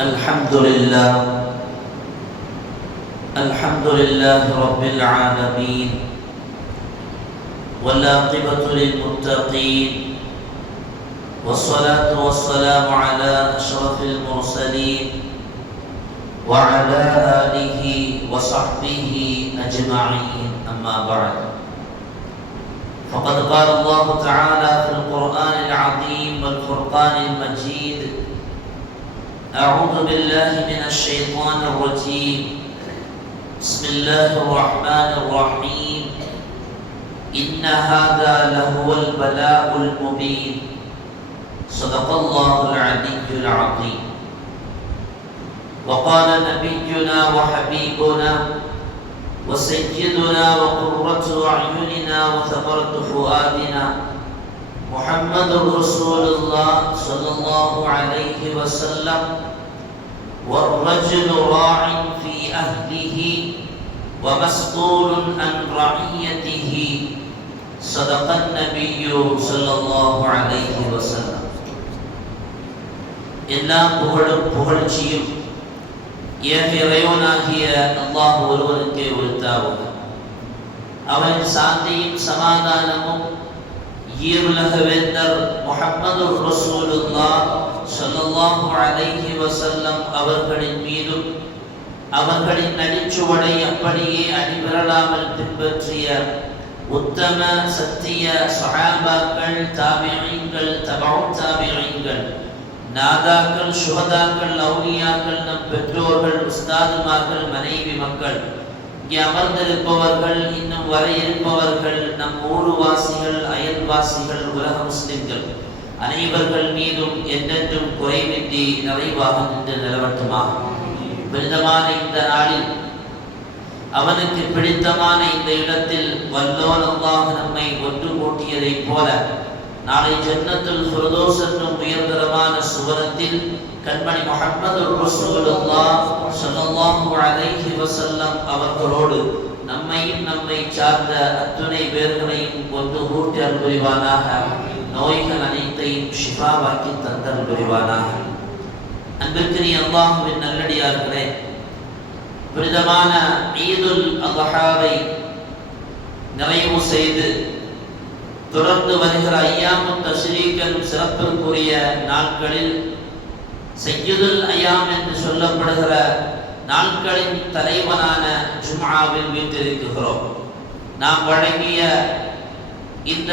الحمد لله رب العالمين، والعاقبة للمتقين، والصلاة والسلام على أشرف المرسلين وعلى آله وصحبه أجمعين، أما بعد. فقد قال الله تعالى في القرآن العظيم والفرقان المجيد: أعوذ بالله من الشيطان الرجيم، بسم الله الرحمن الرحيم، إن هذا لهو البلاء المبين، صدق الله العلي العظيم. وقال نبينا وحبيبنا وسيدنا وقرة أعيننا وثمرة فؤادنا محمد رسول الله صلى الله عليه وسلم، والرجل راع في أهله ومسؤول عن رعيته، صدق النبي صلى الله عليه وسلم. எல்லாம் புகழ்ச்சியும் ஏக இறைவனாகிய அல்லாஹ் ஒருவனுக்கே உரித்தாகும். அவன் சாந்தியும் சமாதானமும் ஈருலக வேந்தர் முஹம்மது ரசூலுல்லாஹ் ஸல்லல்லாஹு அலைஹி வஸல்லம் அவர்களின் மீதும் அவர்களின் நடிச்சுவடை அப்படியே அடிபெறலாமல் பின்பற்றிய உத்தம சத்திய சஹாபாக்கள், தாபிஈன்கள், தபஉ தாபிஈன்கள், நாதாக்கள், சுஹதாக்கள், அவுலியாக்கள், நம் பெற்றோர்கள், உஸ்தாதுமார்கள், மனைவி மக்கள், இங்கே அமர்ந்திருப்பவர்கள், இன்னும் வர இருப்பவர்கள், நம் ஊர்வாசிகள், அயல்வாசிகள், உலக முஸ்லிம்கள் அனைவர்கள் மீதும் என்றென்றும் குறைவின்றி நிறைவாக நின்று நிலவட்டுமாக. பிடித்தமான இந்த நாளில், அவனுக்கு பிடித்தமான இந்த இடத்தில் வல்லோன் அல்லாஹ் நம்மை ஒன்று கூட்டியதைப் போல நாளை ஜன்னத்துல் ஃபிர்தௌஸ் என்னும் உயர்தரமான சுவனத்தில் கண்மணி முஹம்மது ரசூலுல்லாஹ் ஸல்லல்லாஹு அலைஹி வஸல்லம் அவர்களோடு நம்மையும் நம்மை சார்ந்த அத்துணை பேர்களையும் ஒன்று கூட்டி அருள் புரிவானாக. நோய்கள் அனைத்தையும் ஷிஃபாவாக்கி தந்தருள் புரிவானாக. அன்பிற்குரிய அல்லாஹ்வின் நல்லடியார்களே, புனிதமான ஈதுல் அத்ஹாவை நிறைவு செய்து தொடர்ந்து வருகிற ஐயாமுத் தஷ்ரீக்கள் சிறப்பிற்குரிய நாட்களில் சய்யிதுல் ஐயாம் என்று சொல்லப்படுகிற நாட்களின் தலைவனான ஜும்ஆவில் வீற்றிருக்கிறோம். நாம் வழங்கிய இந்த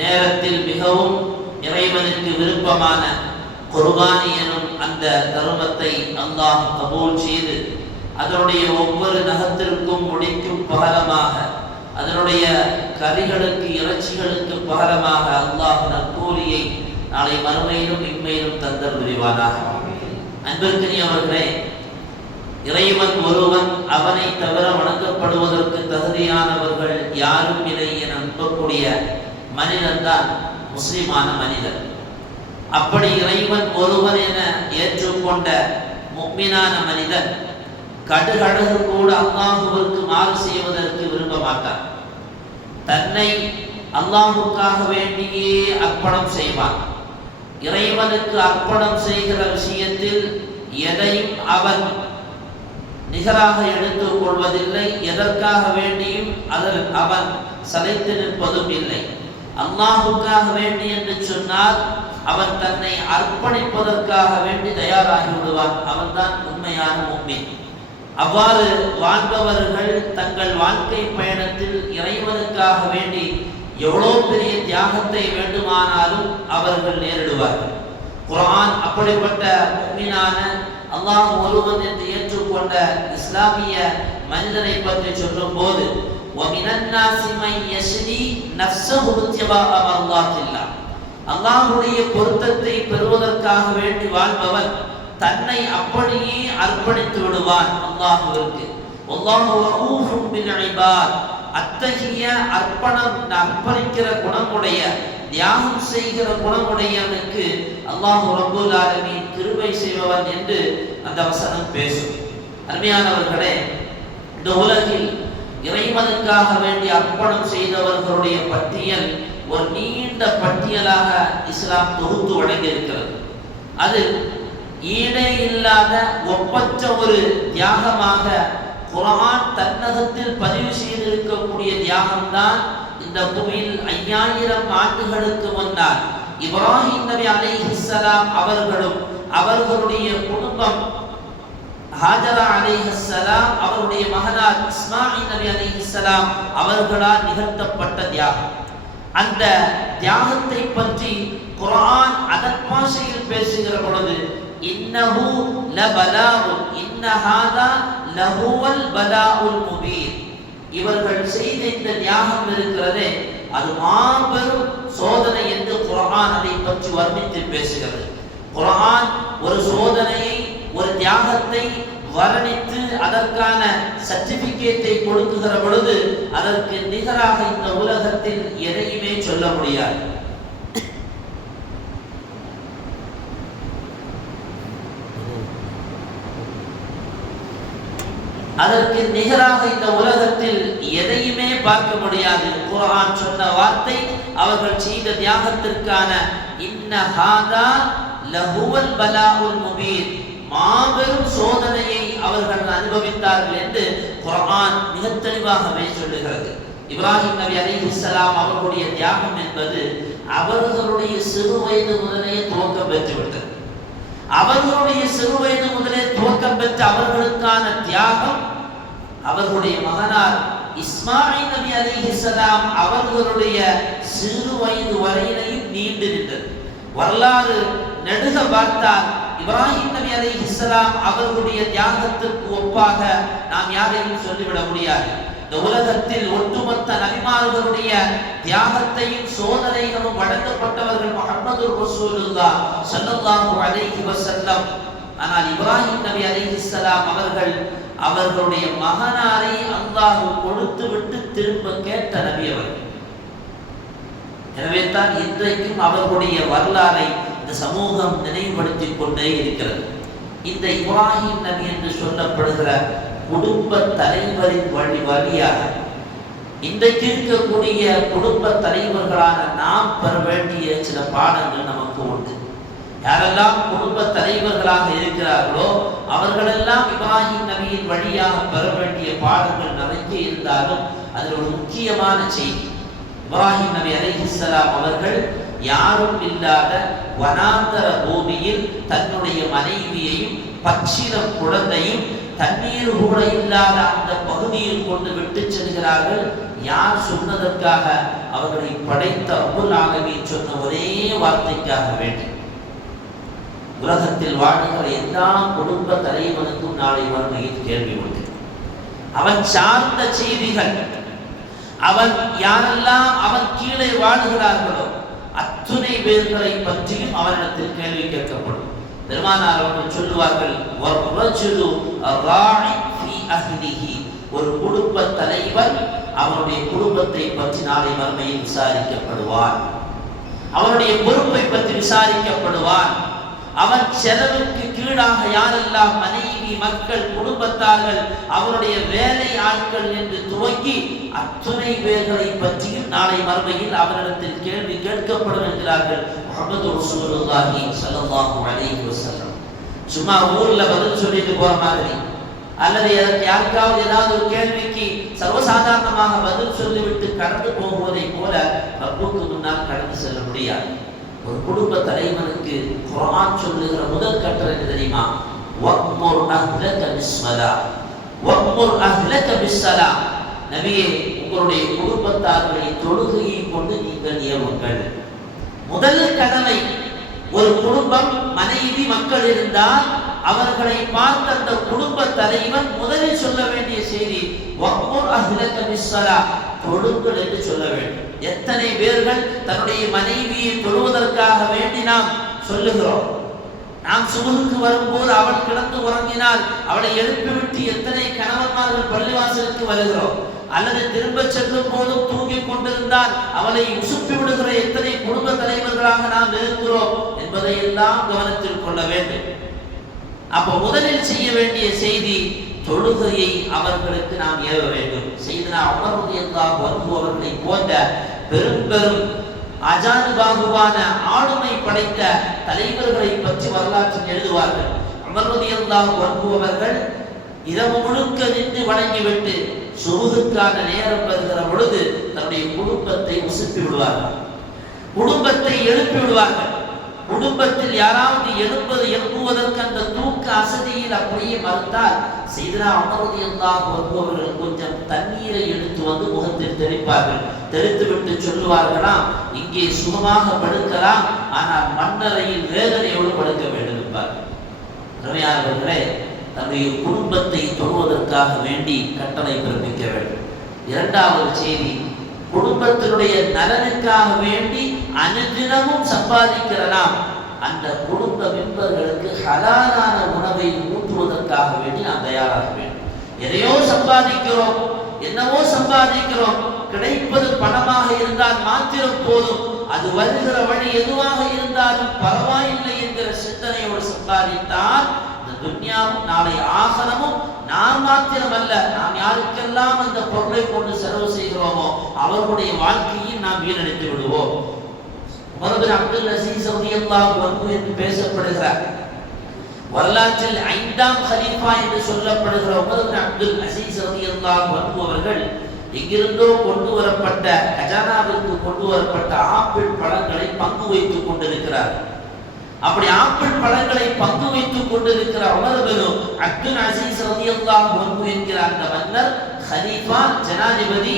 நேரத்தில் மிகவும் இறைவனுக்கு விருப்பமான குர்பானி எனும் அந்த தருமத்தை அல்லாஹ் கபூல் செய்து அதனுடைய ஒவ்வொரு நகத்திற்கும் முடிக்கும் பகரமாக, அதனுடைய கரிகளுக்கு இறைச்சிகளுக்கு பகரமாக அல்லாஹ் நற்கூலியை நாளை மறுமையிலும் இம்மையிலும் தந்தர் புரிவானாக. அன்பிற்குரியவர்களே, இறைவன் ஒருவன், அவனை தவிர வணங்கப்படுவதற்கு தகுதியானவர்கள் யாரும் இல்லை என நம்பக்கூடிய மனிதன்தான் முஸ்லிமான மனிதன். அப்படி இறைவன் ஒருவன் என ஏற்றுக்கொண்ட முஃமினான மனிதன் கடுகடுகு கூட அல்லாஹுவிற்கு மாறு செய்வதற்கு விரும்ப மாட்டான். தன்னை அல்லாஹுக்காக வேண்டியே அர்ப்பணம் செய்வான். இறைவனுக்கு அர்ப்பணம் செய்கிற விஷயத்தில் எதையும் அவன் நிகராக எடுத்துக் கொள்வதில்லை. எதற்காக வேண்டியும் அதில் அவன் சளைத்து நிற்பதும் இல்லை. அல்லாஹுக்காக வேண்டி என்று சொன்னால் அவன் தன்னை அர்ப்பணிப்பதற்காக வேண்டி தயாராகி விடுவான். அவன்தான் உண்மையான முஃமின். அவ்வாறு வாழ்பவர்கள் தங்கள் வாழ்க்கை பயணத்தில் இறைவனுக்காக வேண்டி எவ்வளோ பெரிய தியாகத்தை வேண்டுமானாலும் அவர்கள் நேரிடுவார்கள். குர்ஆன் அப்படிப்பட்ட முஃமினான அல்லாஹ் ஒருவன் என்று ஏற்றுக்கொண்ட இஸ்லாமிய மனிதனை பற்றி சொல்லும் போது வமினன் நாஸி மன் யஷ்ரி நஃப்ஸஹு இப்திகாஅ மர்தாத்தில்லாஹ், அல்லாஹ்வுடைய பொருத்தத்தை பெறுவதற்காக வேண்டி வாழ்பவன் தன்னை அப்படியே அர்ப்பணித்து விடுவான் அல்லாஹ்விற்கு. வல்லாஹு ரഊஃபுன் பில் இபாத், அத்தகைய அர்ப்பணிக்கிற குணமுடைய, தியாகம் செய்கிற குணமுடையவனுக்கு அல்லாஹ் ரப்பல் ஆலமீன் கிருபை செய்பவன் என்று அந்த வசனம் பேசும். அருமையானவர்களே, இந்த உலகில் இறைவனுக்காக வேண்டி அர்ப்பணம் செய்தவர்களுடைய பட்டியல் ஒரு நீண்ட பட்டியலாக இஸ்லாம் தொகுத்து வழங்கி இருக்கிறது. அது ஈடே இல்லாத ஒப்பற்ற ஒரு தியாகமாக குர்ஆன் தன்னகத்தில் பதிவு செய்திருக்கக்கூடிய தியாகம்தான் இந்த பூமியில் 5000 ஆண்டுகளுக்கு முன்னால் இப்ராஹிம் நபி அலைஹிஸ்ஸலாம் அவர்களும் அவர்களுடைய குடும்பம் ஹாஜரா அலைஹிஸ்ஸலாம் அவருடைய மகனார் இஸ்மாயில் நபி அலைஹிஸ்ஸலாம் அவர்களால் நிகழ்த்தப்பட்ட தியாகம். அந்த தியாகத்தை பற்றி குர்ஆன் அதன் பாஷையில் பேசுகிற பொழுது இன்னஹு லபலாஉ இன்ன ஹாதா லஹுவல் பலாஉல் முபீன், இவர்கள் செய்த இந்த தியாகம் இருக்கிறதே அது மாபெரும் சோதனை என்று குர்ஆன் அதை பற்றி வர்ணித்து பேசுகிறது. குர்ஆன் ஒரு சோதனையை ஒரு தியாகத்தை வர்ணித்து அதற்கான சர்டிபிகேட்டை கொடுக்குகிற பொழுது அதற்கு நிகராக இந்த உலகத்தில் எதையுமே சொல்ல முடியாது. அதற்கு நிகராக இந்த உலகத்தில் எதையுமே பார்க்க முடியாது. குர்ஆன் சொன்ன வார்த்தை அவர்கள் செய்த தியாகத்திற்கான இன்ன ஹாதா லஹுவல் பலாஉல் முபீன், மாபெரும் சோதனையை அவர்கள் அனுபவித்தார்கள் என்று குர்ஆன் மிக தெளிவாகவே சொல்லுகிறது. இப்ராஹிம் நபி அலைஹிஸ்ஸலாம் அவர்களுடைய தியாகம் என்பது அவர்களுடைய சிறு வயது முதலே துவக்கம் பெற்றுவிட்டது. அவர்களுடைய சிறு வயது முதலே துவக்கம் பெற்ற அவர்களுக்கான தியாகம் அவர்களுடைய மகனார் இஸ்மாயில் நபி அலைஹிஸ்ஸலாம் அவர்களுடைய சிறு வயது வரையிலையும் நீண்டு நின்றது. வரலாறு நெடுக பார்த்தால் இப்ராஹிம் நபி அலைஹிஸ்ஸலாம் அவர்களுடைய தியாகத்திற்கு ஒப்பாக நாம் யாரையும் சொல்லிவிட முடியாது. இந்த உலகத்தில் ஒட்டுமொத்த நபிமார்களுடைய தியாகத்தையும் சோதனைகளும் வழங்கப்பட்டவர்கள் முஹம்மது ரசூலுல்லாஹ் ஸல்லல்லாஹு அலைஹி வஸல்லம். ஆனால் இப்ராஹிம் நபி அலைஹிஸ்ஸலாம் அவர்கள் அவர்களுடைய மகனாரை அல்லாஹ் கொடுத்து விட்டு திரும்ப கேட்ட நபி அவர்கள். எனவே தான் இன்றைக்கும் அவர்களுடைய வரலாறை இந்த சமூகம் நினைவுபடுத்திக் கொண்டே இருக்கிறது. இந்த இப்ராஹிம் நபி என்று சொல்லப்படுகிற குடும்ப தலைவரின் வழியாக இன்றைக்கு இருக்கக்கூடிய குடும்ப தலைவர்களான நாம் பெற வேண்டிய சில பாடங்கள் நமக்கு உண்டு. யாரெல்லாம் குடும்ப தலைவர்களாக இருக்கிறார்களோ அவர்களெல்லாம் இப்ராஹிம் நபியின் வழியாக பெற வேண்டிய பாடங்கள் நிறைய இருந்தாலும் அதில் ஒரு முக்கியமான செய்தி, இப்ராஹிம் நபி அலைஹிஸ்ஸலாம் அவர்கள் யாரும் இல்லாத வனாந்தர பூமியில் தன்னுடைய மனைவியையும் பச்சிளம் குழந்தையும் தண்ணீர் கூட இல்லாத அந்த பகுதியில் கொண்டு விட்டு செல்கிறார்கள். யார் சொன்னதற்காக? அவர்களை படைத்த ரப்புல் ஆலமீன் சொன்ன ஒரே வார்த்தைக்காக வேண்டி. உலகத்தில் வாழ்கிற எல்லா குடும்ப தலைவனுக்கும் நாளை மறுமையில் கேள்வி உண்டு. அவன் சார்ந்த செய்திகள், அவன் யாரெல்லாம் அவன் கீழே வாழ்கிறார்களோ அத்துணை பேர்களை பற்றியும் அவனிடத்தில் கேள்வி கேட்கப்படும். பெருமானார் அவர்கள் சொல்லுவார்கள், ஒரு குடும்ப தலைவர் அவனுடைய குடும்பத்தை பற்றி நாளை மறுமையில் விசாரிக்கப்படுவான். அவனுடைய பொறுப்பை பற்றி விசாரிக்கப்படுவான். அவன் செலவுக்கு கீழாக யாரெல்லாம் மனைவி, மக்கள், குடும்பத்தார்கள், அவருடைய வேலை ஆட்கள் என்று துவங்கி அத்துணை பேர்களை பற்றியும் நாளை மறுமையில் அவரிடத்தில் கேள்வி கேட்கப்படும் என்கிறார்கள் முஹம்மது ரசூலுல்லாஹி ஸல்லல்லாஹு அலைஹி வஸல்லம். சும்மா ஊர்ல பதில் சொல்லிட்டு போற மாதிரி அல்லது யாருக்காவது ஏதாவது ஒரு கேள்விக்கு சர்வசாதாரணமாக பதில் சொல்லிவிட்டு கடந்து போவதை போல ரப்புக்கு முன்னால் கடந்து செல்ல முடியாது. ஒரு குடும்ப தலைவனுக்கு குர்ஆன் சொல்லுகிற முதல் கட்டளை என்ன தெரியுமா? வக்முர் அஹ்லக பிஸ்ஸலா, வக்முர் அஹ்லக பிஸ்ஸலா. நபியே, உங்களுடைய குடும்பத்தார்களை தொழுகையை கொண்டு நீங்கள் ஏவுங்கள். முதல் கடமை, ஒரு குடும்பம் மனைவி மக்கள் இருந்தால் அவர்களை பார்த்த அந்த குடும்ப தலைவன் முதலில் சொல்ல வேண்டிய செய்தி வக்முர் அஹ்லக பிஸ்ஸலா, தொழுங்கள் என்று சொல்ல வேண்டும். எத்தனை பேர்கள் தன்னுடைய மனைவியை தொழுவதற்காக வேண்டி நாம் சொல்லுகிறோம். நாம் சுபுக்கு வரும்போது அவள் கிடந்து உறங்கினால் அவளை எழுப்பிவிட்டு எத்தனை கணவன்மார்கள் பள்ளிவாசலுக்கு வருகிறோம். அல்லது திரும்ப செல்லும் போதும் தூங்கிக் கொண்டிருந்தால் அவளை உசுப்பி விடுகிற எத்தனை குடும்ப தலைவர்களாக நாம் இருக்கிறோம் என்பதை எல்லாம் கவனத்தில் கொள்ள வேண்டும். அப்ப முதலில் செய்ய வேண்டிய செய்தி தொழுகையை அவர்களுக்கு நாம் ஏவ வேண்டும். செய்தனா உமர் ரலியல்லாஹு அன்ஹு அவர்களை போன்ற பெரும் பெரும் அஜானுபாகுவான ஆளுமை படைத்த தலைவர்களை பற்றி வரலாற்றில் எழுதுவார்கள். உமர் ரலியல்லாஹு அன்ஹு அவர்கள் இரவு முழுக்க நின்று வணங்கிவிட்டு சுபுஹுக்கான நேரம் வருகிற பொழுது தன்னுடைய குடும்பத்தை உசுப்பி விடுவார்கள், குடும்பத்தை எழுப்பி விடுவார்கள். குடும்பத்தில் யாராவது எழுப்புவதற்கு அந்த தூக்க அசதியில் அப்படியே மறுத்தால் செய்தா உமர் ரலியல்லாஹு அன்ஹு அவர்கள் கொஞ்சம் தண்ணீரை எடுத்து வந்து முகத்தில் தெளிப்பார்கள். தெளித்து விட்டு சொல்லுவார்களாம், இங்கே சுகமாக படுக்கலாம், ஆனால் மண்ணறையில் வேதனையோடு படுக்க வேண்டும் என்பார்கள். அருமையானவர்களே, தன்னுடைய குடும்பத்தை தொழுவதற்காக வேண்டி கட்டளை பிறப்பிக்க வேண்டும். இரண்டாவது செய்தி, குடும்பத்தினுடைய நலனுக்காக வேண்டி அனுதினமும் சம்பாதிக்கிறலாம், அந்த குடும்ப மெம்பர்களுக்கு ஹலாலான உணவை ஊட்டுவதற்காக வேண்டி நாம் தயாராக வேண்டும். எதையோ சம்பாதிக்கிறோம், என்னவோ சம்பாதிக்கிறோம், கிடைப்பது பணமாக இருந்தால் மாத்திரம் போதும், அது வருகிற வழி எதுவாக இருந்தாலும் பரவாயில்லை என்கிற சிந்தனையோடு சம்பாதித்தால் இந்த துன்யாவும் நாளை ஆகரமும் நாம் மாத்திரமல்ல, நாம் யாருக்கெல்லாம் அந்த பொருளை கொண்டு செலவு செய்கிறோமோ அவர்களுடைய வாழ்க்கையை நாம் வீணடித்து விடுவோம். உமர் பின் அப்துல் அசீஸ் ரலியல்லாஹு அன்ஹு என்று பேசப்படுகிறார். வரலாற்றில் 5ஆம் கலீஃபா என்று சொல்லப்படுகிற உமர் பின் அப்துல் அசீஸ் ரலியல்லாஹு அன்ஹு அவர்கள் எங்கிருந்தோ கொண்டு வரப்பட்ட கஜானாவிற்கு கொண்டு வரப்பட்ட ஆப்பிள் பழங்களை பங்கு வைத்துக் கொண்டிருக்கிறார். அப்படி ஆப்பிள் பழங்களை பங்கு வைத்துக் கொண்டிருக்கிற உமர் பின் அப்துல் அசீஸ் ரலியல்லாஹு அன்ஹு என்கிற அந்த மன்னர் கலீஃபா ஜனாதிபதி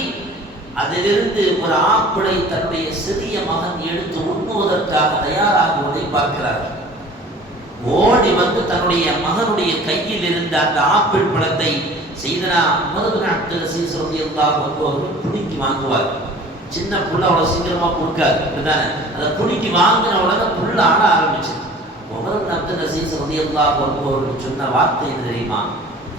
அதிலிருந்து ஒரு ஆப்பிளை தன்னுடைய சிறிய மகன் எடுத்து உண்ணுவதற்காக தயாராகுவதை பார்க்கிறார். ஓடி வந்து தன்னுடைய மகனுடைய கையில் இருந்த அந்த ஆப்பிள் பழத்தை செய்தனா உமர் பின் அப்துல் அசீஸ் ரலியல்லாஹு அன்ஹு அவர்கள் புடுங்கி வாங்குவார். சின்ன புள்ள அவ்வளவு சீக்கிரமா கொடுக்காது, அதை புடுங்கி வாங்கின உடனே புள்ள ஆட ஆரம்பிச்சு. உமர் பின் அப்துல் அசீஸ் ரலியல்லாஹு அன்ஹு அவர்கள் சொன்ன வார்த்தை என்ன தெரியுமா?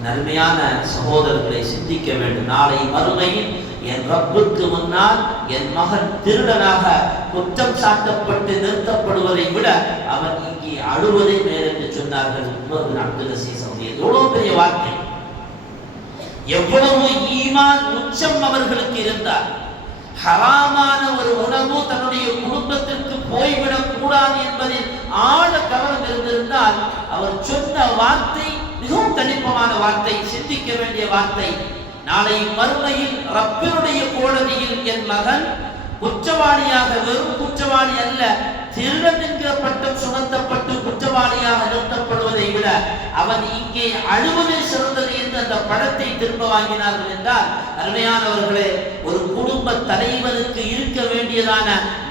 நன்மையான சகோதரர்களை சிந்திக்க வேண்டும். நாளை மறுமையில் என் ரப்புக்கு முன்னால் என் மகன் திருடனாக குற்றம் சாட்டப்பட்டு நிறுத்தப்படுவதை விட அவன் இங்கே அழுவதை மேல் என்று சொன்னார்கள் உமர் பின் அப்துல் அசீஸ் அவர்கள். எவ்வளவு பெரிய வார்த்தை, எவ்வளவு ஈமான் உச்சம் அவர்களுக்கு இருந்தார். ஹராமான ஒரு உணவு தன்னுடைய குடும்பத்திற்கு போய்விடக் கூடாது என்பதில் ஆழ கவனம் இருந்திருந்தால் அவர் சொன்ன வார்த்தை மிகவும் தனிப்பமான வார்த்தை, சிந்திக்க வேண்டிய வார்த்தை. நாளை மறுமையில் ரப்பினுடைய கோடதியில் என் மகன் குற்றவாளியாக, வெறும் குற்றவாளி அல்ல, திருடன் என்கிற பட்டம் சுமத்தப்பட்டு குற்றவாளியாக நிறுத்தப்படுவதை விட அவன் இங்கே அழுவதே சிறந்தது என்று அந்த படத்தை திரும்ப வாங்கினார்கள் என்றால், அருமையானவர்களே, ஒரு குடும்ப தலைவனுக்கு இருக்க வேண்டியதான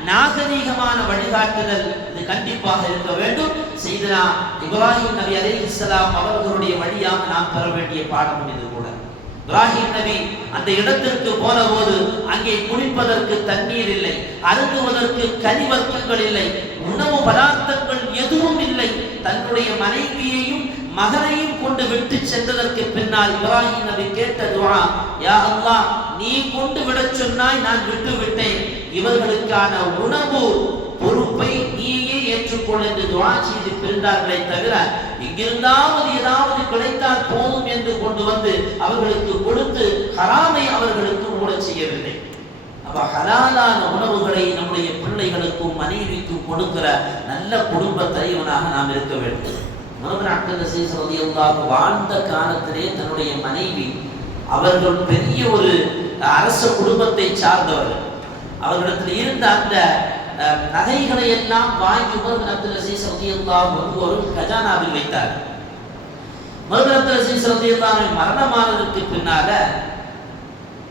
நாகரீகமான வழிகாட்டுதல் இது கண்டிப்பாக இருக்க வேண்டும். செய்தனா இப்ராஹிம் நபி அலைஹிஸ்ஸலாம் அவர்களுடைய வழியாக நாம் பெற வேண்டிய பாடம் இது கூட. இப்ராஹிம் நபி அந்த இடத்திற்கு போன போது அங்கே குளிப்பதற்கு தண்ணீர் இல்லை, அருந்துவதற்கு கனிவர்க்கங்கள் இல்லை, உணவு பதார்த்தங்கள் எதுவும் இல்லை. தன்னுடைய மனைவியையும் மகனையும் கொண்டு விட்டு சென்றதற்கு பின்னால் இப்ராஹிம் நபி கேட்ட துஆ, யா அல்லாஹ், நீ கொண்டு விடச் சொன்னாய், நான் விட்டு விட்டேன், இவர்களுக்கான உணவு பொறுப்பை நீயே ஏற்றுக்கொள் என்று துஆ செய்து பிரிந்தார்களே தவிர இங்கிருந்தாவது ஏதாவது கிடைத்தால் போதும் என்று கொண்டு வந்து அவர்களுக்கு கொடுத்து ஹராமை அவர்களுக்கு மூட செய்யவில்லை. அப்ப ஹலாலான உணவுகளை நம்முடைய பிள்ளைகளுக்கும் மனைவிக்கும் கொடுக்கிற நல்ல குடும்ப தலைவனாக நாம் இருக்க வேண்டும். உமர் பின் அப்துல் அசீஸ் ரலியல்லாஹு வாழ்ந்த காலத்திலே தன்னுடைய மனைவி அவர்கள் பெரிய ஒரு அரச குடும்பத்தை சார்ந்தவர்கள். அவர்களிடத்தில் இருந்த அந்த நகைகளை எல்லாம் வாங்கி உமர் பின் அப்துல் அசீஸ் ரலியல்லாஹு அன்ஹு ஒரு கஜானாவில் வைத்தார். உமர் பின் அப்துல் அசீஸ் ரலியல்லாஹு அன்ஹு மரணமானதற்கு பின்னால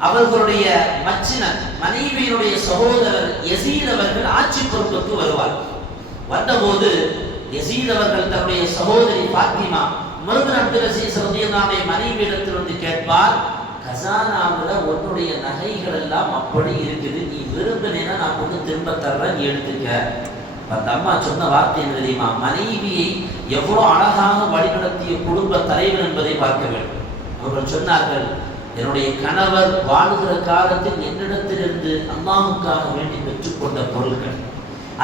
அவர்களுடைய மச்சினர், மனைவியினுடைய சகோதரர் யசீத் அவர்கள் ஆட்சி பொறுப்புக்கு வருவார். வந்தபோது யசீத் அவர்கள் தன்னுடைய சகோதரி பாத்திமா உமர் பின் அப்துல் அசீஸ் ரலியல்லாஹு அன்ஹு மனைவியிடத்தில் வந்து கேட்பார், கசானாவுல உன்னுடைய நகைகள் எல்லாம் அப்படி இருக்குது, நீ விரும்பினா நான் கொண்டு திரும்ப தர்றேன், நீ எடுத்துக்க. அந்த அம்மா சொன்ன வார்த்தை என்ன தெரியுமா? மனைவியை எவ்வளவு அழகாக வழிநடத்திய குடும்ப தலைவர் என்பதை பார்க்க வேண்டும். அவர்கள் சொன்னார்கள், என்னுடைய கணவர் வாழ்கிற காலத்தில் என்னிடத்திலிருந்து அல்லாஹ்வுக்காக வேண்டி பெற்றுக்கொண்ட பொருட்கள்,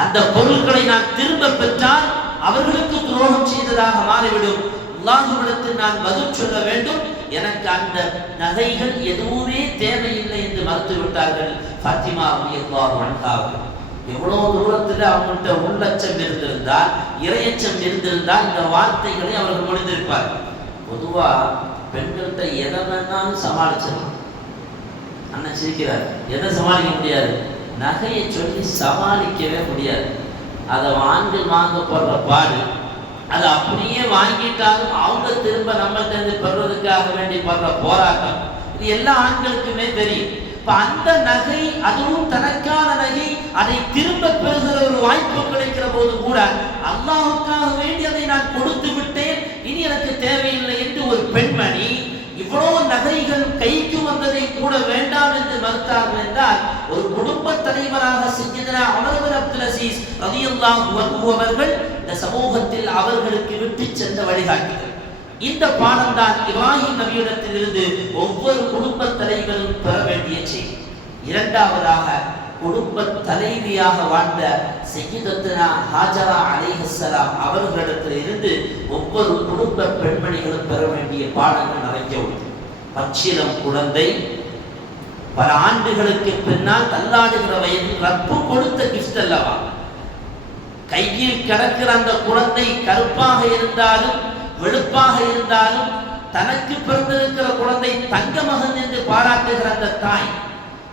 அந்த பொருட்களை நான் திரும்ப பெற்றால் அவர்களுக்கு துரோகம் செய்ததாக மாறிவிடும். அல்லாஹ்விடத்தில் நான் பதில் சொல்ல வேண்டும், எனக்கு அந்த நகைகள் எதுவுமே தேவையில்லை என்று மறுத்து விட்டார்கள் பாத்திமா ரலியல்லாஹு அன்ஹா. எவ்வளவு தூரத்தில் அவங்கள்ட்ட உள்ளச்சம் இருந்திருந்தால், இறையச்சம் இருந்திருந்தால் இந்த வார்த்தைகளை அவர்கள் மொழிந்திருப்பார். பொதுவா பெண்கள்கிட்ட எதை வேணாலும் சமாளிச்சிடலாம். அண்ணன் சிரிக்கிறார். எதை சமாளிக்க முடியாது? நகையை சொல்லி சமாளிக்கவே முடியாது. அதை ஆண்கள் வாங்க போடுற பாடு, அதை அப்படியே வாங்கிட்டாலும் அவங்க திரும்ப நம்மள்கிட்ட பெறுவதற்காக வேண்டி படுற போராட்டம், இது எல்லா ஆண்களுக்குமே தெரியும். இப்ப அந்த நகை, அதுவும் தனக்கான நகை, அதை திரும்ப பெறுகிற ஒரு வாய்ப்பு கிடைக்கிற போது கூட அல்லாஹுக்காக வேண்டி அதை நான் கொடுத்து விட்டேன், இனி எனக்கு தேவையில்லை என்று ஒரு பெண்மணி இவ்வளவு நகைகள் கைக்கு வந்ததை கூட வேண்டாம் என்று மறுத்தார்கள் என்றால், ஒரு குடும்ப தலைவராக சையதுனா உமர் இப்னு அப்துல் அஸீஸ் ரலியல்லாஹு அன்ஹு அவர்கள் இந்த சமூகத்தில் அவர்களுக்கு விட்டு சென்ற வழிகாட்டுகள். இந்த பாடம் தான் இப்ராஹிம் நபியிடத்திலிருந்து ஒவ்வொரு குடும்ப தலைவரும் பெற வேண்டிய செய்தி. இரண்டாவதாக, குடும்ப தலைவியாக வாழ்ந்த சையதத்துனா ஹாஜரா அலைஹிஸ்ஸலாம் அவர்களிடத்திலிருந்து ஒவ்வொரு குடும்ப பெண்மணிகளும் பெற வேண்டிய பாடங்கள் நிறைய உண்டு. பச்சிலம் குழந்தை பல ஆண்டுகளுக்கு பின்னால் தள்ளாடுகிற வயதில் ரப்பு கொடுத்த கிஃப்ட் அல்லவா. கையில் கிடக்கிற அந்த குழந்தை கருப்பாக இருந்தாலும் வெளுப்பாக இருந்தாலும் தனக்கு பிறந்திருக்கிற குழந்தை தங்க மகன் என்று பாராட்டுகிற அந்த தாய்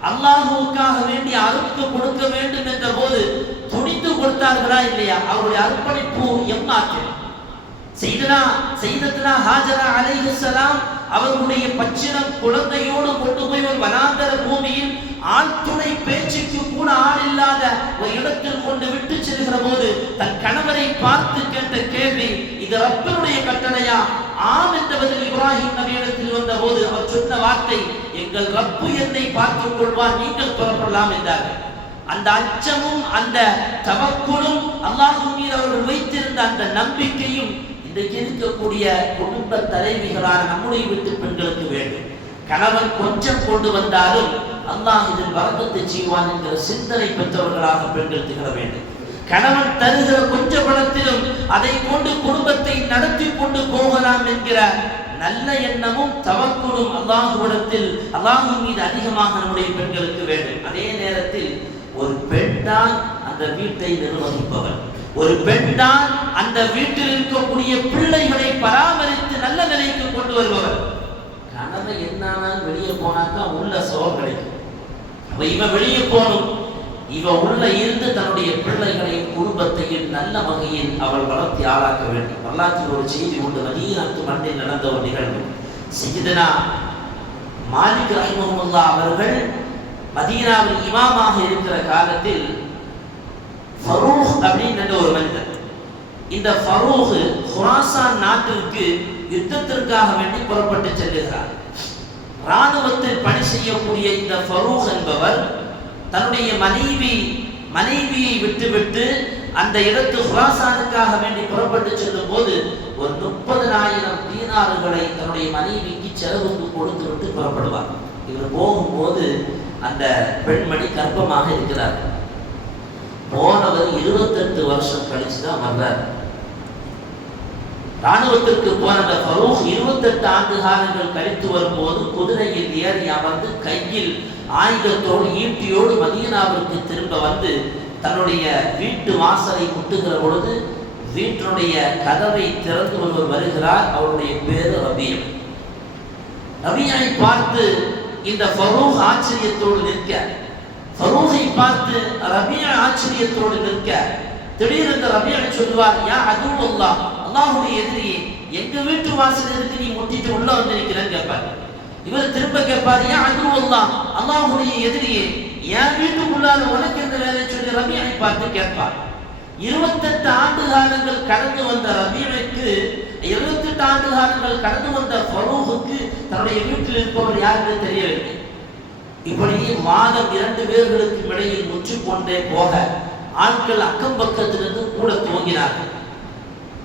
அல்லாஹுவுக்காக வேண்டி அறுப்பு கொடுக்க வேண்டும் என்ற போது துணிந்து கொடுத்தார்களா இல்லையா? அவருடைய அர்ப்பணிப்பு எம்மாத்திரம். சையதத்துனா ஹாஜரா அலைஹிஸ்ஸலாம் அவர்களுடைய பச்சிளம் குழந்தையோடு கொண்டு போய் ஒரு வனாந்தர பூமியில் ஆழ்துணை பேச்சுக்கு கூட ஆள் இல்லாத ஒரு இடத்தில் கொண்டு விட்டு செல்கிற போது தன் கணவரை பார்த்து கேட்ட கேள்வி, இது ரப்பினுடைய கட்டளையா? ஆம் என்ற பதில் இப்ராஹிம் நபியிடத்தில் வந்த போது அவர் சொன்ன வார்த்தை, எங்கள் ரப்பு என்னை பார்த்துக் கொள்வார், நீங்கள் புறப்படலாம் என்றார்கள். அந்த அச்சமும் அந்த தவக்குலும் அல்லாஹ்வின் மீது அவர்கள் வைத்திருந்த அந்த நம்பிக்கையும் இன்றைக்கு இருக்கக்கூடிய குடும்ப தலைவிகளான நம்முடைய வீட்டு பெண்களுக்கு வேண்டும். கணவன் கொஞ்சம் கொண்டு வந்தாலும் அல்லாஹ் இதில் பரக்கத்தை செய்வான் என்கிற சிந்தனை பெற்றவர்களாக பெண்கள் திகழ வேண்டும். கணவன் தருகிற கொஞ்ச பணத்திலும் அதை கொண்டு குடும்பத்தை நடத்தி கொண்டு போகலாம் என்கிற நல்ல எண்ணமும் தவக்குலும் அல்லாஹ்விடத்தில் அல்லாஹ்வின் மீது அதிகமாக நம்முடைய பெண்களுக்கு வேண்டும். அதே நேரத்தில் ஒரு பெண் தான் அந்த வீட்டை நிர்வகிப்பவர். ஒரு பெண் தான் அந்த வீட்டில் இருக்கக்கூடிய பிள்ளைகளை பராமரித்து நல்ல நிலைக்கு கொண்டு வருபவர். கணவன் என்னாலும் வெளியே போனாதான் உள்ள சோர் கிடைக்கும். இவன் வெளியே போகணும், இவன் உள்ள இருந்து தன்னுடைய பிள்ளைகளையும் குடும்பத்தையும் நல்ல வகையில் அவள் வளர்த்தி ஆளாக்க வேண்டும். வரலாற்றில் ஒரு செய்தி உண்டு. மதீனாத்து மண்ணில் நடந்த ஒரு நிகழ்வு. சையதுனா மாலிக் ரஹிமஹுல்லாஹ் அவர்கள் மதீனாவில் இமாமாக இருக்கிற காலத்தில் ஃபரூஹ் அப்படின்னு ஒரு மனிதர், இந்த ஃபரூஹ் குராசான் நாட்டிற்கு யுத்தத்திற்காக வேண்டி புறப்பட்டு செல்லுகிறார். ராணுவத்தில் பணி செய்யக்கூடிய இந்த ஃபரூஹ் என்பவர் தன்னுடைய மனைவியை விட்டுவிட்டு அந்த இடத்து குராசானுக்காக வேண்டி புறப்பட்டு செல்லும் போது ஒரு 30,000 தீனார்களை தன்னுடைய மனைவிக்கு செலவுக்கு கொடுத்து விட்டு புறப்படுவார். இவர் போகும்போது அந்த பெண்மணி கர்ப்பமாக இருக்கிறார். போனவர் 28 வருஷம் கழிச்சுதான் வர்றார். ராணுவத்திற்கு போன ஃபரூக் 28 ஆண்டு காலங்கள் கழித்து வரும்போது குதிரையில் ஏறி அமர்ந்து கையில் ஆயுதத்தோடு ஈட்டியோடு மதீனாவிற்கு திரும்ப வந்து தன்னுடைய வீட்டு வாசலை முட்டுகிற பொழுது வீட்டினுடைய கதவை திறந்து ஒருவர் வருகிறார். அவருடைய பேரு ரபியா. ரபியாவை பார்த்து இந்த ஃபரூக் ஆச்சரியத்தோடு நிற்க, ஃபரூகை பார்த்து ரபியா ஆச்சரியத்தோடு நிற்க, திடீரென்று ரபியா சொல்லுவார், யா அதுவல்லாஹ், அல்லாஹ்வுடைய எதிரியே, எங்க வீட்டு வாசல் இருக்கு நீ முட்டிட்டு உள்ள வந்து நிற்கிறேன்னு கேட்பார். இவர் திரும்ப கேட்பார், யா அதுவல்லாஹ், அல்லாஹ்வுடைய எதிரியே, என் வீட்டுக்குள்ளார உனக்கு எந்த வேலை சொல்லி ரபியாவை பார்த்து கேட்பார். 28 ஆண்டு காலங்கள் கடந்து வந்த ரபியாவுக்கு, 28 ஆண்டு காலங்கள் கடந்து வந்த ஃபரூகுக்கு தன்னுடைய வீட்டில் இருப்பவர் யாருன்னு தெரியவில்லை. இப்படியே வாதம் 2 பேர்களுக்கு இடையில் முற்றிக்கொண்டே போக ஆட்கள் அக்கம் பக்கத்திலிருந்து கூட துவங்கினார்கள்.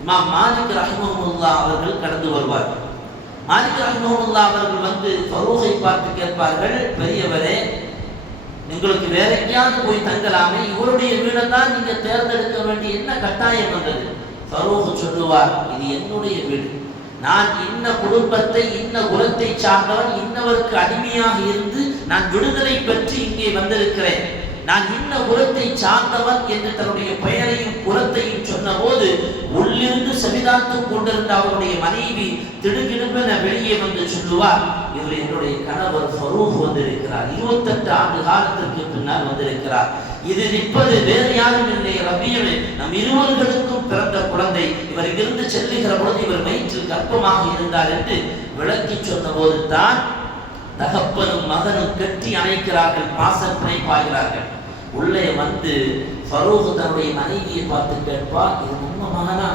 இமாம் மாலிக் ரஹிமஹுல்லாஹ் அவர்கள் கடந்து வருவார்கள். மாலிக் ரஹிமஹுல்லாஹ் அவர்கள் வந்து ஃபரூகை பார்த்து கேட்பார்கள், பெரியவரே, உங்களுக்கு வேற எங்கேயாவது போய் தங்கலாமே, இவருடைய வீடை தான் நீங்க தேர்ந்தெடுக்க வேண்டிய என்ன கட்டாயம் வந்தது? ஃபரூக் சொல்லுவார், இது என்னுடைய வீடு, நான் இன்ன குடும்பத்தை இன்ன குலத்தை சார்ந்தவன், இன்னவருக்கு அடிமையாக இருந்து நான் விடுதலை பெற்று இங்கே வந்திருக்கிறேன். நான் இன்ன குலத்தை சார்ந்தவன் என்று தன்னுடைய பெயரையும் குலத்தையும் சொன்ன போது உள்ளிருந்து செவிதாத்துக் கொண்டிருந்த அவருடைய மனைவி திடுக்கிடுமென வெளியே வந்து சொல்லுவார், இவர் என்னுடைய கணவர் ஃபரூக் வந்திருக்கிறார், 28 ஆண்டு காலத்திற்கு பின்னால் வந்திருக்கிறார். இது நிற்பது வேறு யாரும் இல்லை, ரபியவே நம் இருவர்களுக்கும் பிறந்த குழந்தை, இவர் இங்கிருந்து செல்லுகிற பொழுது இவர் வயிற்றில் கர்ப்பமாக இருந்தார் என்று விளக்கி சொன்ன போது தான் தகப்பனும் மகனும் கட்டி அணைக்கிறார்கள், பாசம் பிணைப்பாகிறார்கள். உள்ளே வந்து ஃபரூக் தன்னுடைய மனைவியை பார்த்து கேட்பார், இது நம்ம மகனா,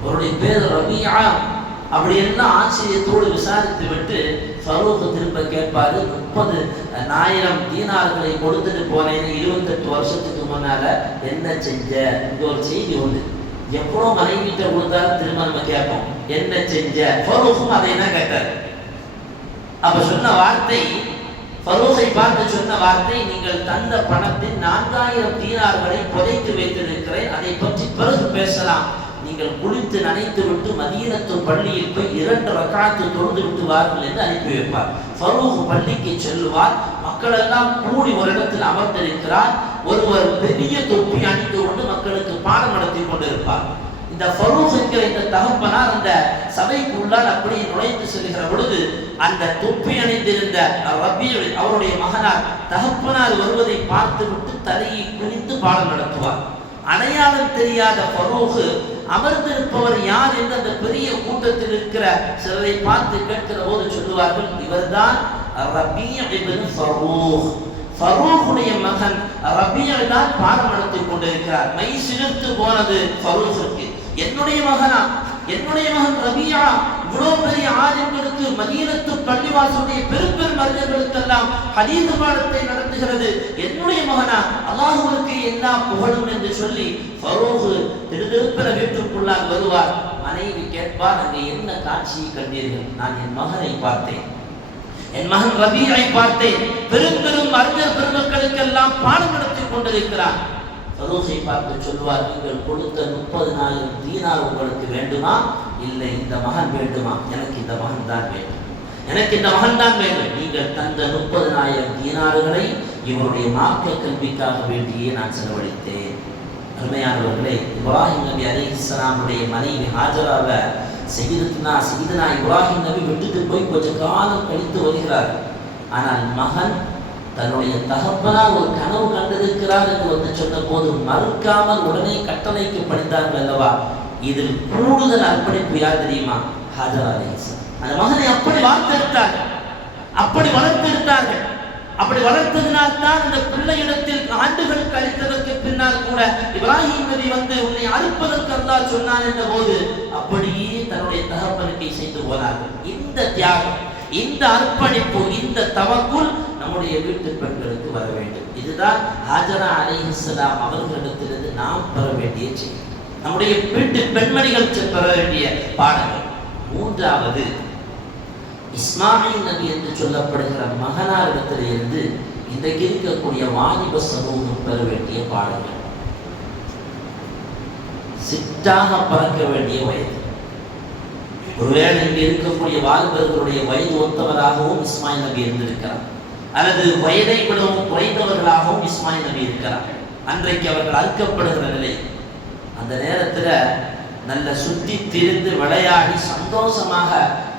அவருடைய பேர் ரபியா அப்படி எல்லாம் ஆச்சரியத்தோடு விசாரித்து விட்டு ஃபரூக் திரும்ப கேட்பாரு, 30,000 தீனார்களை கொடுத்துட்டு போனேன்னு 28 வருஷத்துக்கு முன்னால என்ன செஞ்ச? இங்க ஒரு செய்தி உண்டு, எவ்வளவு மனைவிட்ட கொடுத்தாலும் திரும்ப நம்ம கேட்போம், என்ன செஞ்ச? ஃபரூக்கும் அதை தான் கேட்டார். அப்ப சொன்ன வார்த்தை, ஃபரூகை பார்த்து சொன்ன வார்த்தை, நீங்கள் தந்த பணத்தில் 4000 தீனார்களை புதைத்து வைத்திருக்கிறேன், அதை பற்றி பிறகு பேசலாம், நீங்கள் குளித்து நனைத்து விட்டு மதீனத்து பள்ளியில் போய் 2 ரக்காத்து தொழுது விட்டு வாருங்கள் என்று அனுப்பி வைப்பார். ஃபரூக் பள்ளிக்கு செல்லுவார், மக்கள் எல்லாம் கூடி ஒரு இடத்தில் அமர்ந்திருக்கிறார், ஒருவர் பெரிய தொப்பி அணிந்து கொண்டு மக்களுக்கு பாடம் நடத்தி கொண்டிருப்பார். இந்த ஃபரூக் என்கிற இந்த தகப்பனார் அந்த சபைக்கு உள்ளால் அப்படி நுழைந்து செல்கிற பொழுது அந்த தொப்பி அணிந்திருந்த ரபீ அவருடைய மகனார் தகப்பனார் வருவதை பார்த்து விட்டு தலையை குனிந்து பாடம் நடத்துவார். அடையாளம் தெரியாத ஃபரூக் அமர்ந்திருப்பவர் யார் என்று அந்த பெரிய கூட்டத்தில் இருக்கிற சிலரை பார்த்து கேட்கிற போது சொல்லுவார்கள், இவர்தான் ரபீ இப்னு ஃபரூக், ஃபரூக்குடைய மகன் ரபீ தான் பாடம் நடத்தி கொண்டிருக்கிறார். மை சிலிர்த்து போனது ஃபரூக்கு, என்னுடைய மகனா, என்னுடைய மகன் ரபியா இவ்வளவு பெரிய ஆலிம்களுக்கு மதீனத்து பள்ளிவாசலுடைய பெரும் அறிஞர்களுக்கெல்லாம் ஹதீஸ் பாடத்தை நடத்துகிறது, என்னுடைய மகனா, அல்லாஹ்வுக்கு எல்லா புகழும் என்று சொல்லி ஃபரூக் திருதிருப்பென வீட்டுக்குள்ளால் வருவார். மனைவி கேட்பார், அங்கே என்ன காட்சியை கண்டீர்கள்? நான் என் மகனை பார்த்தேன், என் மகன் ரபியை பார்த்தேன், பெரும் அறிஞர் பெருமக்களுக்கெல்லாம் பாடம் நடத்தி கொண்டிருக்கிறார். ஃபரூகை பார்த்து சொல்வார், நீங்கள் கொடுத்த 30,000 தீனார் உங்களுக்கு வேண்டுமா? இல்லை, இந்த மகன் வேண்டுமா? எனக்கு இந்த மகன் தான் வேண்டும், எனக்கு இந்த மகன் தான் வேண்டும். நீங்கள் தந்த 30,000 தீனார்களை இவருடைய மார்க்க கல்விக்காக வேண்டியே நான் செலவழித்தேன். அருமையானவர்களே, இப்ராஹிம் நபி அலைஹிஸ்ஸலாமுடைய மனைவி ஹாஜராவை சையதுனா இப்ராஹிம் நபி விட்டுட்டு போய் கொஞ்ச காலம் கழித்து வருகிறார். ஆனால் மகன் தன்னுடைய தகப்பனால் ஒரு கனவு கண்டிருக்கிறார் என்று வந்து சொன்ன போது மறுக்காமல் உடனே கட்டளைக்கு பணிந்தார்கள் அல்லவா? இதில் கூடுதல் அர்ப்பணிப்பு யார் தெரியுமா? ஹாஜரா அலைஹிஸ்ஸலாம். அந்த மகனை அப்படி வளர்த்தெடுத்தார்கள், அப்படி வளர்த்தெடுத்தார்கள். அப்படி வளர்த்ததினால் தான் அந்த பிள்ளையிடத்தில் ஆண்டுகள் கழித்ததற்கு பின்னால் கூட இப்ராஹிம் நபி வந்து உன்னை அறுப்பதற்கு அல்லாஹ் சொன்னான் என்ற போது அப்படியே தன்னுடைய தகப்பனுக்கு செய்து போனார்கள். இந்த தியாகம், இந்த அர்ப்பணிப்பு, இந்த தவக்குல் நம்முடைய வீட்டு பெண்களுக்கு வர வேண்டும். இதுதான் ஹாஜரா அலைஹிஸ்ஸலாம் அவர்களிடத்திலிருந்து நாம் பெற வேண்டிய செய்தி, நம்முடைய வீட்டு பெண்மணிகள் பெற வேண்டிய பாடங்கள். மூன்றாவது, இஸ்மாயில் நபி என்று சொல்லப்படுகிற மகனாரிடத்திலிருந்து இன்றைக்கு இருக்கக்கூடிய வாலிப சமூகம் பெற வேண்டிய பாடங்கள். சிட்டாக பறக்க வேண்டிய வயது. ஒருவேளை இங்கே இருக்கக்கூடிய வாலிபர்களுடைய வயது ஒத்தவராகவும் இஸ்மாயில் நபி இருந்திருக்கிறார், அல்லது வயதை விடவும் குறைந்தவர்களாகவும் இஸ்மாயில் நபி இருக்கிறார். அன்றைக்கு அவர்கள் அறுக்கப்படுகிற நிலை. அந்த நேரத்தில் நல்ல சுற்றி திரிந்து விளையாடி சந்தோஷமாக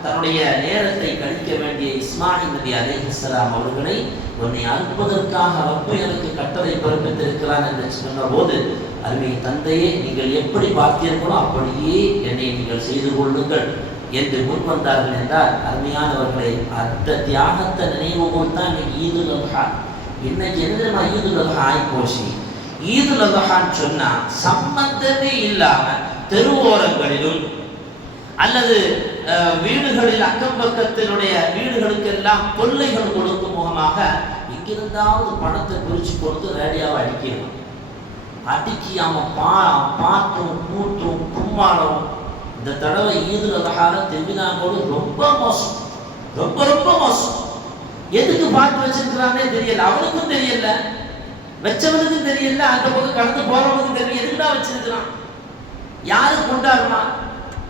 தன்னுடைய நேரத்தை கழிக்க வேண்டிய இஸ்மாயில் நபி அலைஹிஸ்ஸலாம் அவர்களை உன்னை அறுப்பதற்காக ரப்பு எனக்கு கட்டளை பிறப்பித்திருக்கிறான் என்று சொன்ன போது, அருமை தந்தையே, நீங்கள் எப்படி பார்த்தீர்களோ அப்படியே என்னை நீங்கள் செய்து கொள்ளுங்கள் என்று முன் வந்தார்கள் என்றால், அருமையானவர்களை, அந்த தியாகத்தை நினைவுகூர் தான் இன்னைக்கு ஈதுல் அத்ஹா. இன்னைக்கு என்ன ஈதுல் அத்ஹா ஆகி போச்சு. ஈதுல் அத்ஹான்னு சொன்னா சம்பந்தமே இல்லாம தெருவோரங்களிலும் அல்லது வீடுகளில் அக்கம் பக்கத்தினுடைய வீடுகளுக்கெல்லாம் கொள்ளைகள் கொடுக்கும் முகமாக இங்கிருந்தாவது பணத்தை பிரிச்சு கொடுத்து ரேடியாவை அடிக்கணும். அடிக்கி அவன் பாட்டும் கூட்டும் கும்மாளம். இந்த தடவை ஈதுல் அத்ஹால திருவிழாவோடு ரொம்ப மோசம், ரொம்ப ரொம்ப மோசம். எதுக்கு பாட்டு வச்சிருக்கிறானே தெரியல, அவனுக்கும் தெரியல, வச்சவனுக்கும் தெரியல, அந்த போது கடந்து போறவனுக்கும் தெரியல, எதுக்குதான் வச்சிருக்கிறான், யாரு கொண்டாடுறான்.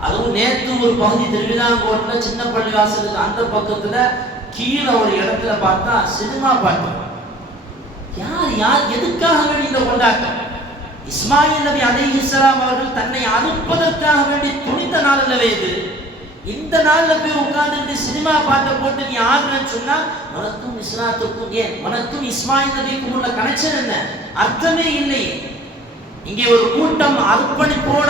அதுவும் நேற்று ஒரு பகுதி திருவிழாங்கோட்ல சின்ன பள்ளிவாசலுக்கு அந்த பக்கத்துல கீழே ஒரு இடத்துல பார்த்தா சினிமா பாட்டு, யார் யார் எதுக்காக வேண்டி இந்த கொண்டாட்டம்? இஸ்மாயில் நபி அலைஹிஸ்ஸலாம் அவர்கள் தன்னை அறுப்பதற்காக வேண்டி துணிந்த நாள் அல்லவே இது. இந்த நாள்ல போய் உட்கார்ந்து சினிமா பாட்டை போட்டு நீ ஆடுறன்னு சொன்னா உனக்கும் இஸ்லாத்துக்கும் ஏன் உனக்கும் இஸ்மாயில் நபிக்கும் உள்ள கனெக்ஷன் என்ன? அர்த்தமே இல்லை. இங்கே ஒரு கூட்டம் அர்ப்பணிப்போட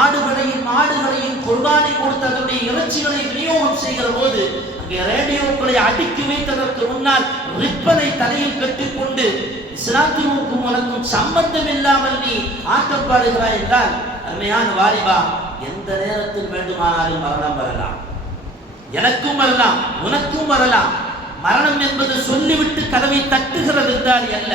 ஆடுகளையும் மாடுகளையும் குர்பானி கொடுத்து அதனுடைய இறைச்சிகளை விநியோகம் செய்கிற போது அங்கே ரேடியோக்களை அடுக்கி வைத்ததற்கு முன்னால் ரிப்பனை தலையில் கட்டிக்கொண்டு இஸ்லாத்துக்கும் உனக்கும் சம்பந்தம் இல்லாமல் நீ ஆட்டப்பாடுகிறாய் என்றால், அருமையான வாலிபா, எந்த நேரத்தில் வேண்டுமானாலும் மரணம் வரலாம். எனக்கும் வரலாம், உனக்கும் வரலாம். மரணம் என்பது சொல்லிவிட்டு கதவை தட்டுகிற விருந்தாளி அல்ல,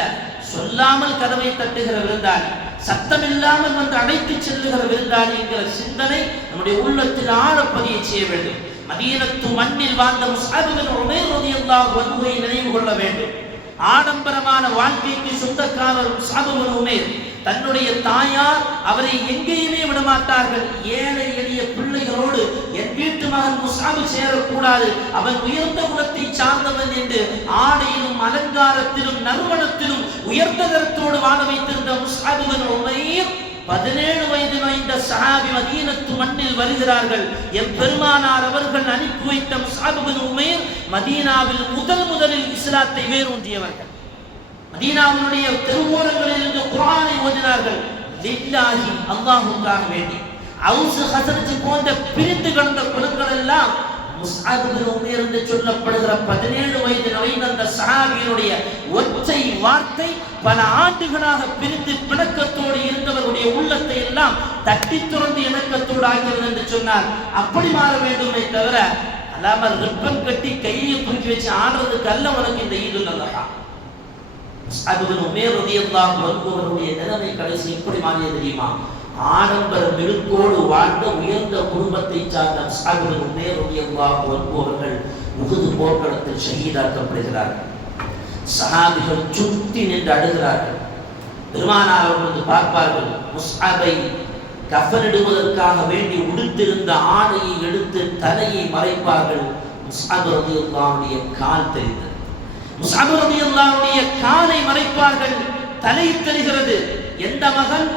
சொல்லாமல் கதவை தட்டுகிற விருந்தாளி, சத்தம் இல்லாமல் வந்து அழைத்து செல்லுகிற விருந்தாளி என்கிற சிந்தனை நம்முடைய உள்ளத்தில் ஆழப்பதிய செய்ய வேண்டும். மதீனத்து மண்ணில் வாழ்ந்த முஸ்அப் இப்னு உமைர் ரலியல்லாஹு அன்ஹு நினைவு கொள்ள வேண்டும். ஆடம்பரமான வாழ்க்கைக்கு சொந்தக்காரர் முஸ்அப் இப்னு உமைர். தன்னுடைய தாயார் அவரை எங்கேயுமே விடமாட்டார்கள். ஏழை எளிய பிள்ளைகளோடு என் வீட்டு மகன் முஸ்அப் சேரக்கூடாது, அவன் உயர்ந்த குலத்தை சார்ந்தவன் என்று ஆடையிலும் அலங்காரத்திலும் நறுமணத்திலும் உயர்ந்த தரத்தோடு வாழ வைத்திருந்த முஸ்அப் இப்னு உமைர் 17 வயது நுழைந்த சஹாபி மதீனத்து மண்ணில் வருகிறார்கள். என் பெருமானார் அவர்கள் அனுப்பி வைத்த முஸ்அப் இப்னு உமைர் மதீனாவில் முதலில் இஸ்லாத்தை வேரூன்றியவர்கள். மதீனாவுடைய தெருவோரங்களில் இருந்து குர்ஆனை ஓதினார்கள். லில்லாஹி, அல்லாஹ்வுக்காக வேண்டி. அவுஸ் ஹஸரஜ் போன்ற பிரிந்து கிடந்த குலங்கள் எல்லாம் முஸ்அப் இப்னு உமைர் என்று சொல்லப்படுகிற 17 வயது நுழைந்த அந்த சஹாபியினுடைய ஒற்றை வார்த்தை பல ஆண்டுகளாக பிரிந்து பிணக்கத்தோடு இருந்தவருடைய உள்ளத்தை எல்லாம் தட்டி துறந்து இணக்கத்தோடு ஆகிறது என்று சொன்னார். அப்படி மாற வேண்டுமே தவிர அல்லாமல் ரிப்பன் கட்டி கையை தூக்கி வச்சு ஆடுறதுக்கு அல்ல உனக்கு இந்த ஈதுல் அத்ஹா. முஸ்அப் இப்னு உமைர் ரலியல்லாஹு அன்ஹு அவருடைய நிலைமை கடைசி எப்படி மாறியது தெரியுமா? ஆடம்பர மிடுக்கோடு வாழ்ந்த உயர்ந்த குடும்பத்தை சார்ந்த முஸ்அப் இப்னு உமைர் ரலியல்லாஹு அன்ஹு அவர்கள் உஹது போர்க்களத்தில் ஷஹீதாக்கப்படுகிறார்கள். சஹாபிகள் சுற்றி நின்று அழுகிறார்கள். பெருமானார் அவர்கள் பார்ப்பார்கள். முஸ்அபை கஃனிடுவதற்காக வேண்டி உடுத்திருந்த ஆடையை எடுத்து தலையை மறைப்பார்கள். முஸ்அப் ரலியல்லாஹுடைய கால் தெரிந்தது. முஸ்அப் ரலியல்லாஹுடைய காலை மறைப்பார்கள். தலை தெரிகிறது. எந்த மகன்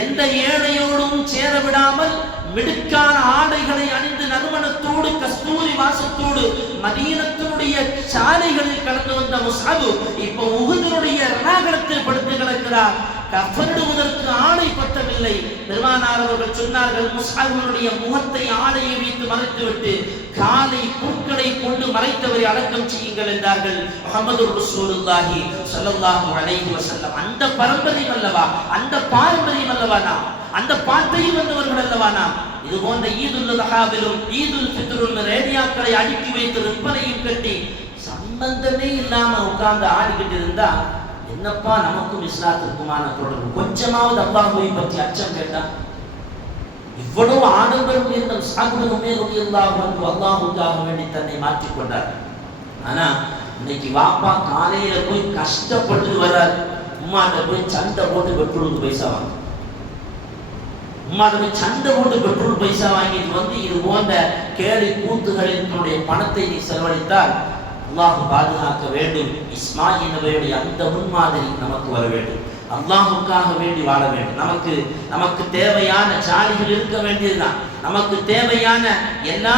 எந்த ஏழையோடும் சேர விடாமல் மிடுக்கான ஆடைகளை அணிந்து நறுமணத்தோடு கஸ்தூரி வாசத்தோடு மதீனத்தினுடைய சாலைகளில் கடந்து வந்த முஸ்அப் இப்ப உஹுதினுடைய ரணகளத்தில் படுத்து கிடக்கிறார். கஃனிடுவதற்கு ஆடை பற்றவில்லை. பெருமானார் அவர்கள் சொன்னார்கள், முஸ்அபுடைய முகத்தை ஆடையை வைத்து மறைத்துவிட்டு காலை புற்களை கொண்டு மறைத்தவரை அடக்கம் செய்யுங்கள் என்றார்கள். முஹம்மது ரசூலுல்லாஹி ஸல்லல்லாஹு அலைஹி வஸல்லம். அந்த பரம்பரையும் அல்லவா, அந்த பாரம்பரியம் அல்லவா நாம், அந்த பாட்டையும் வந்தவர்கள் அல்லவா நாம். இது போன்ற ஈதுல் அத்ஹாவிலும் ஈதுல் ஃபித்ரும் ரேடியோக்களை அடுக்கி வைத்து ரிப்பனையும் கட்டி சம்பந்தமே இல்லாம உட்கார்ந்து ஆடிக்கிட்டு இருந்தா என்னப்பா நமக்கும் இஸ்லாத்திற்குமான தொடர்பு? கொஞ்சமாவது அல்லாஹ்வை பற்றி அச்சம் கேட்டா? இவ்வளவு ஆடம்பரம் இருந்த முஸ்அப் இப்னு உமைர் ரலியல்லாஹு அன்ஹு அல்லாஹ்வுக்காக வேண்டி தன்னை மாற்றிக் கொண்டார். ஆனா இன்னைக்கு வாப்பா காலையில போய் கஷ்டப்பட்டு வர்றார். உம்மாட்ட போய் சண்டை போட்டு பெட்ரோலுக்கு பைசா வாங்க, உம்மாட்ட போய் சண்டை போட்டு பெட்ரோல் பைசா வாங்கிட்டு வந்து இது போன்ற கேலி கூத்துகளில் தன்னுடைய பணத்தை நீ செலவழித்தால் அல்லாஹ் பாதுகாக்க வேண்டும். இஸ்மாயில் நபியுடைய அந்த முன்மாதிரி நமக்கு வர வேண்டும். அல்லாஹ்வுக்காக வேண்டி வாழ வேண்டும். நமக்கு தேவையான சாலிகள் இருக்க வேண்டியதுதான். நமக்கு தேவையான எல்லா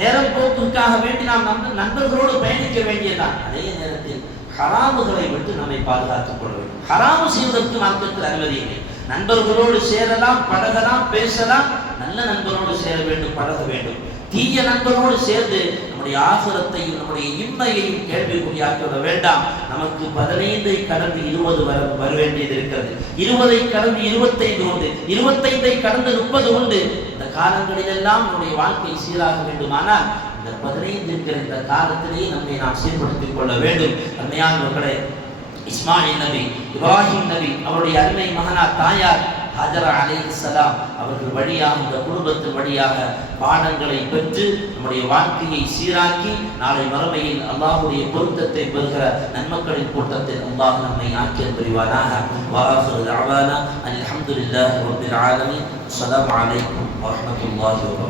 நேரம் போக்குக்காக வேண்டி நாம் நண்பர்களோடு பயணிக்க வேண்டியதுதான். அதே நேரத்தில் ஹராமுகளை விட்டு நம்மை பாதுகாத்துக் கொள்ள வேண்டும். ஹராமு செய்வதற்கு மார்க்கத்தில் அனுமதி இல்லை. நண்பர்களோடு சேரலாம், பழகலாம், பேசலாம். நல்ல நண்பரோடு சேர வேண்டும், பழக வேண்டும். தீய நண்பரோடு சேர்ந்து நம்முடைய ஆசுரத்தையும் நம்முடைய இம்மையையும் கேள்விக்குறியாக்கிவிட வேண்டாம். நமக்கு 15 கடந்து 20 வர வேண்டியது இருக்கிறது. 20 கடந்து 25 உண்டு, 25 கடந்து 30 உண்டு. இந்த காலங்களிலெல்லாம் நம்முடைய வாழ்க்கை சீராக வேண்டுமானால் இந்த 15 இருக்கிற இந்த காலத்திலேயே நம்மை நாம் சீர்படுத்திக் கொள்ள வேண்டும். அருமையானவர்களே, இஸ்மாயில் நபி, இப்ராஹிம் நபி, அவருடைய அருமை மகனார் தாயார் ஹஜரா அலைஹிஸ்ஸலாம் அவர்கள் வழியாக இந்த குடும்பத்தின் வழியாக பாடங்களை பெற்று நம்முடைய வாழ்க்கையை சீராக்கி நாளை மறுமையில் அல்லாஹ்வுடைய பொருத்தத்தை பெறுகிற நன்மக்களின் கூட்டத்தில் அல்லாஹ் நம்மை ஆக்கியல் புரிவானாக. வஆஃபிரு தஅவானா அல்ஹம்துலில்லாஹி ரப்பில் ஆலமீன். அஸ்ஸலாமு அலைக்கும் வரஹ்மத்துல்லாஹி வபரகாத்துஹு.